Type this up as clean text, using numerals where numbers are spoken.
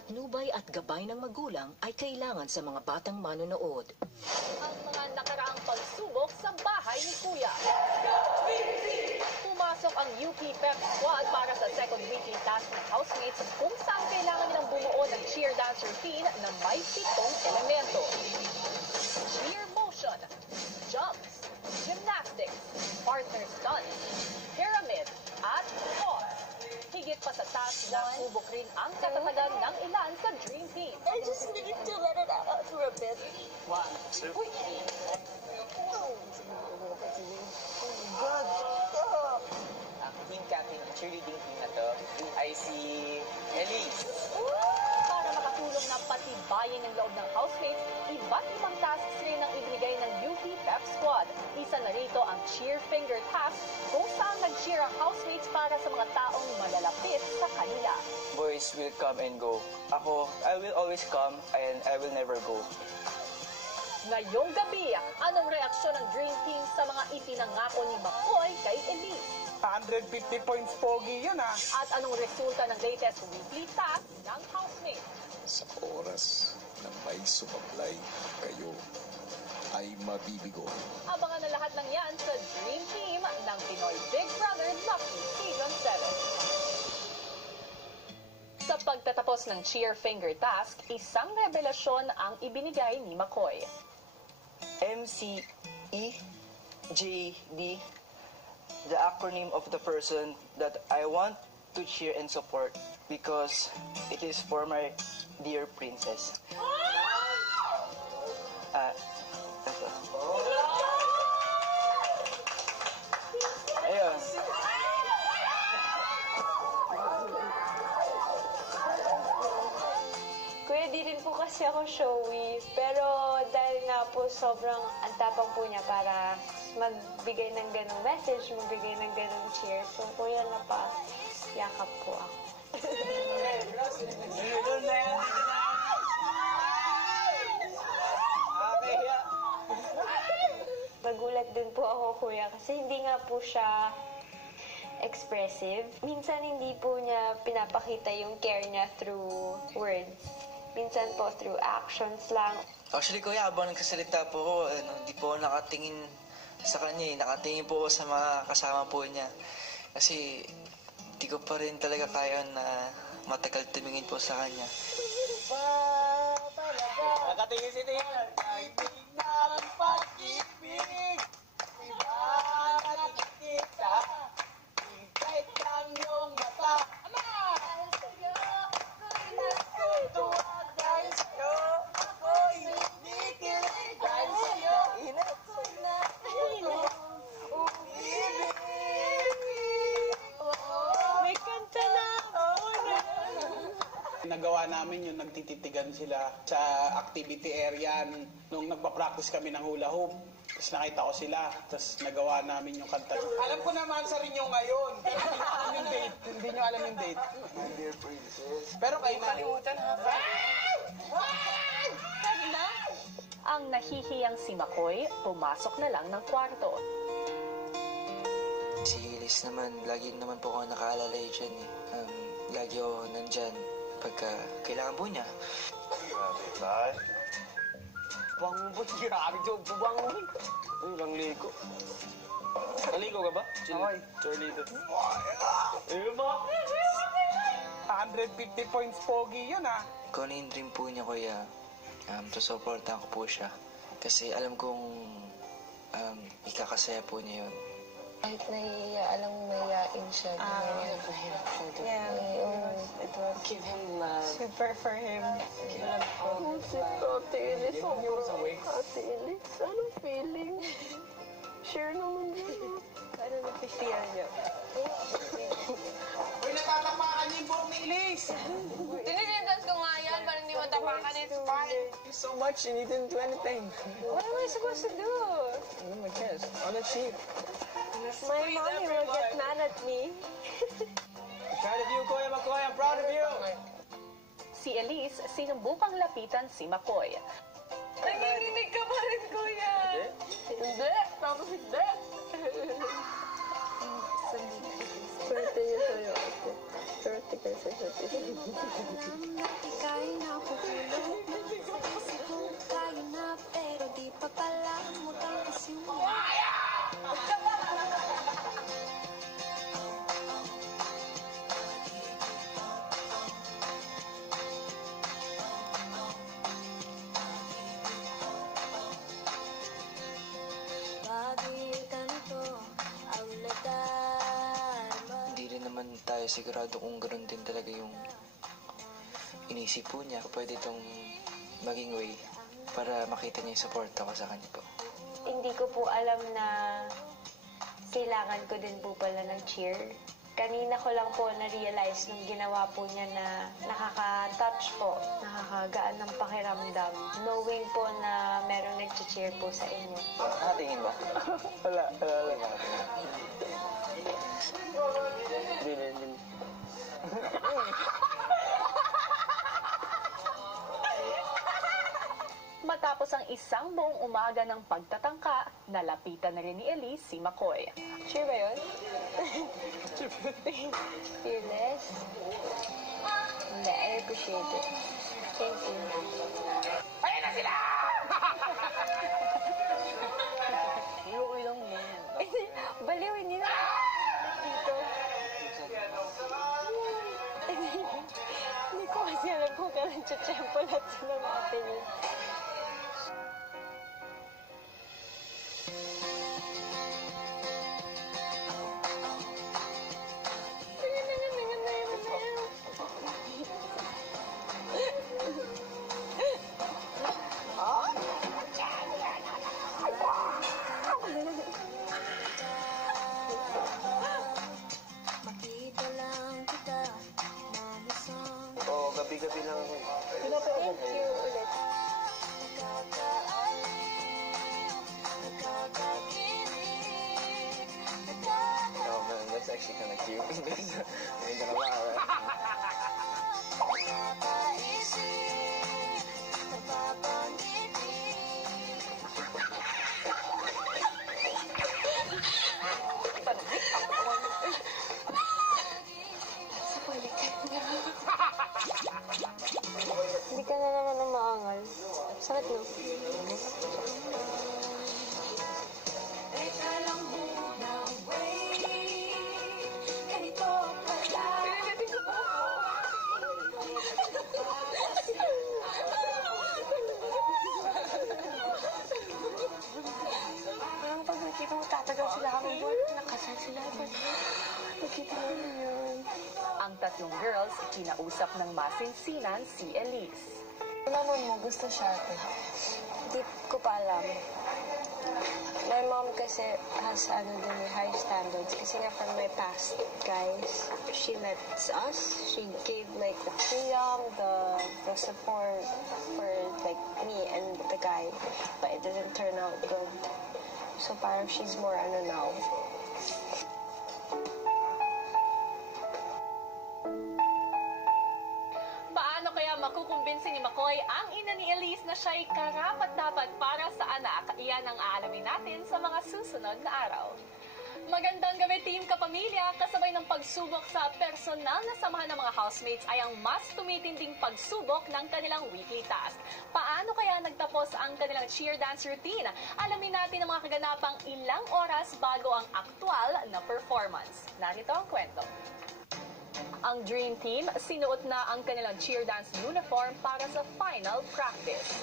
Patnubay at gabay ng magulang ay kailangan sa mga batang manonood. Ang mga nakaraang pagsubok sa bahay ni Kuya. Pumasok ang UP Pep Squad para sa second weekly task ng housemates kung saan kailangan nilang bumuo ng cheer dance routine na may 7 elemento. Cheer motion, jumps, gymnastics, partner stunts, pyramid, at pause. Higit pa sa task na subok rin ang katatagan ng ilan sa Dream Team. I just need to let it out for a bit. 1, 2. God, stop! Ang team captain ng cheerleading team na to ay si Elise. Para makatulong na patibayin ang loob ng housemates, iba't ibang tasks rin ang ibigay ng UP Pep Squad. Isa na rito ang cheer finger task kung saan nag-cheer ang housemates para sa mga taong malalapit sa kanila. Boys will come and go. Ako, I will always come and I will never go. Ngayong gabi, anong reaksyon ng Dream Team sa mga ipinangako ni McCoy kay Elise? 150 points pogi yun ah. At anong resulta ng latest weekly task ng housemates? Sa oras na may sumablay, kayo ay mabibigo. Abangan na lahat ng yan sa Dream Team ng Pinoy Big Brother Lucky Season 7. Sa pagtatapos ng cheer finger task, isang revelasyon ang ibinigay ni McCoy. MCEJD, the acronym of the person that I want to cheer and support because it is for my dear princess. Ayun. Kuya, di rin po kasi ako showy. Pero dahil nga po sobrang antapang po niya para magbigay ng ganong message, magbigay ng ganong cheer. So, kuya, napayakap po ako. Nagulat din po ako, kuya, kasi hindi nga po siya expressive. Minsan hindi po niya pinapakita yung care niya through words. Minsan po through actions lang. Actually, kuya, habang nagsasalita po ako, hindi po ako nakatingin sa kanya eh. Nakatingin po ako sa mga kasama po niya. Kasi hindi ko pa rin talaga kaya na matagal tumingin po sa kanya. Nakatingin si Tingin. Kaibigan ng pag-ibig. Iba nakikita. Kahit ang iyong mata. Ama! Tuwa dahil sa'yo. Ako'y nikilig dahil sa'yo. Inat ko na umibig. May kanta na! Nagawa namin yung nagtititigan sila sa activity area nung nagpa-practice kami ng hula hoop. Tapos nakita ko sila, tapos nagawa namin yung kanta. Alam ko naman sa rin yung ngayon, pero hindi nyo alam yung date. Hindi nyo alam yung date. Dear princess. Pero kayo kalimutan ha. Ang nahihiyang si McCoy, pumasok na lang ng kwarto. Si Elise naman, lagi naman po ako nakaalalay dyan eh. Lagi ako nandyan pagka kailangan po niya. Grabe, tay. Bangbot, grabe job po bangbot. Ay, lang ligo. Naligo ka ba? Okay. Chorlito. 150 points pogi yun ah. Kung ano yung dream po niya, kuya, supportan ko po siya. Kasi alam kong ikakasaya po niya yun. Kahit nahihiya, alam mo mahihain siya. It will give him love. Super for him. Si Ate Elise, Ate Elise, anong feeling? Share naman yun. Ano na feel niyo? Uy, natatapakan niyo yung buhok ni Elise. Tinitindas ko nga yan, parang hindi mo tapakan. It's fine. So much, you didn't do anything. What am I supposed to do? Oh my gosh, on a cheap. My mommy will get mad at me. Proud of you, Kuya McCoy. I'm proud of you. Si Elise, sinubukang lapitan si McCoy. Nanginginig ka pa rin, kuya. Hindi. Tapos hindi. Swerte niya sa'yo, ate. Swerte ka sa Ikaw, sigurado kung ganoon din talaga yung inisip po niya, pwede itong maging way para makita niya yung support ako sa kanya po. Hindi ko po alam na kailangan ko din po pala ng cheer. Kanina ko lang po na-realize nung ginawa po niya na nakaka-touch po, nakakagaan ng pakiramdam. Knowing po na merong nag-cheer po sa inyo. Nakatingin ba? Wala. Hindi. Matapos ang isang buong umaga ng pagtatangka, nalapitan na rin ni Elise si McCoy. Cheer ba yun? Fearless? Hindi, I appreciate it. Thank you. Ayun na sila! Okay lang yan. Baliw, hindi na. Dito. Hindi ko kasi alam kung kailan tiyempo lahat sila natin yun. Oo, gabi-gabi lang ako. Thank you ulit. Oh man, that's actually kind of cute. I ain't gonna lie, right? Hindi ka na naman ang maangal. Sakit no? Parang pag nakita mo tatagal sila habang buwan, nakasal sila. Nakita mo yun. Ang tatlong girls, kinausap ng masinsinan si Elise. Naman mo, gusto siya ate. Hindi ko pa alam. My mom kasi has high standards. Kasi nga from my past guys, she lets us. She gave like the freedom, the support for like me and the guy. But it didn't turn out good. So parang she's more now. Paano kaya makukumbinsi ni McCoy ang ina ni Elise na siya'y karapat-dapat para sa anak? Iyan ang aalamin natin sa mga susunod na araw. Magandang gabi, Team Kapamilya! Kasabay ng pagsubok sa personal na samahan ng mga housemates ay ang mas tumitinding pagsubok ng kanilang weekly task. Paano kaya nagtapos ang kanilang cheer dance routine? Alamin natin ang mga kaganapang ilang oras bago ang aktwal na performance. Narito ang kwento. Ang Dream Team sinuot na ang kanilang cheer dance uniform para sa final practice.